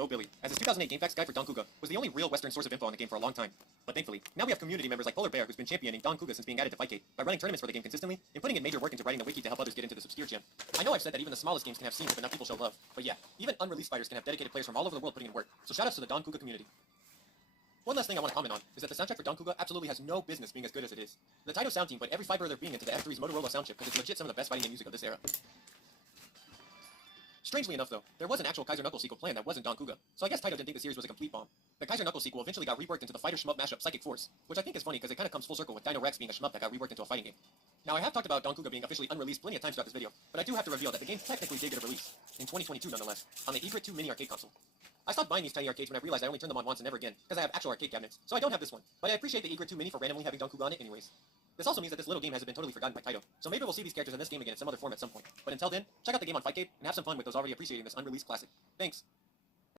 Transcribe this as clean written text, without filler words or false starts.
Go Billy, as his 2008 GameFAQs guide for Don Kuga was the only real Western source of info on the game for a long time. But thankfully, now we have community members like Polar Bear who's been championing Don Kuga since being added to Fightcade by running tournaments for the game consistently and putting in major work into writing the wiki to help others get into this obscure gem. I know I've said that even the smallest games can have scenes if enough people show love, but yeah, even unreleased fighters can have dedicated players from all over the world putting in work, so shoutouts to the Don Kuga community. One last thing I want to comment on is that the soundtrack for Don Kuga absolutely has no business being as good as it is. The Taito sound team put every fiber of their being into the F3's Motorola sound chip because it's legit some of the best fighting game music of this era. Strangely enough though, there was an actual Kaiser Knuckles sequel planned that wasn't Don Kuga, so I guess Taito didn't think the series was a complete bomb. The Kaiser Knuckles sequel eventually got reworked into the fighter shmup mashup Psychic Force, which I think is funny because it kind of comes full circle with Dino Rex being a shmup that got reworked into a fighting game. Now I have talked about Don Kuga being officially unreleased plenty of times throughout this video, but I do have to reveal that the game technically did get a release, in 2022 nonetheless, on the Egret 2 mini arcade console. I stopped buying these tiny arcades when I realized I only turned them on once and never again, because I have actual arcade cabinets, so I don't have this one, but I appreciate the Egret 2 mini for randomly having Don Kuga on it anyways. This also means that this little game hasn't been totally forgotten by Taito, so maybe we'll see these characters in this game again in some other form at some point. But until then, check out the game on Fightcade and have some fun with those already appreciating this unreleased classic. Thanks!